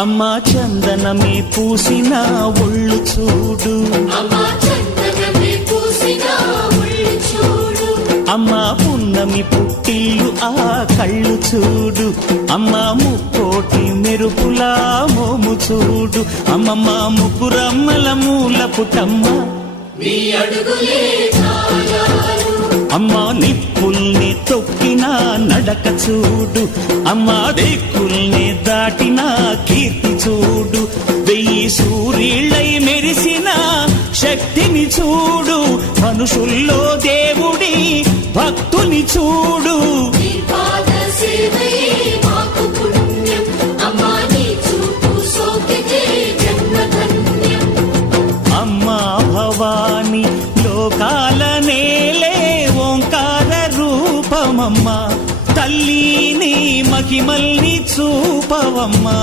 అమ్మా చందనమే పూసిన ఒళ్ళు చూడు, అమ్మా పున్నమి పుట్టిల్లు ఆ కళ్ళు చూడు, అమ్మా ముక్కోటి మెరుపులా మోము చూడు, అమ్మమ్మ ముగ్గురమ్మల మూల పుటమ్మ అమ్మా నిప్పుల్ని తొక్కిన నడక చూడు, అమ్మా దిక్కుల్ని దాటిన కీర్తి చూడు, 1000 సూర్యుళ్ళై మెరిసిన శక్తిని చూడు, మనుషుల్లో దేవుడి భక్తుని చూడు. అమ్మా భవాని లోకాల నేలే ఓంకార రూపమమ్మా, తల్లిని మహిమల్ని చూపవమ్మా.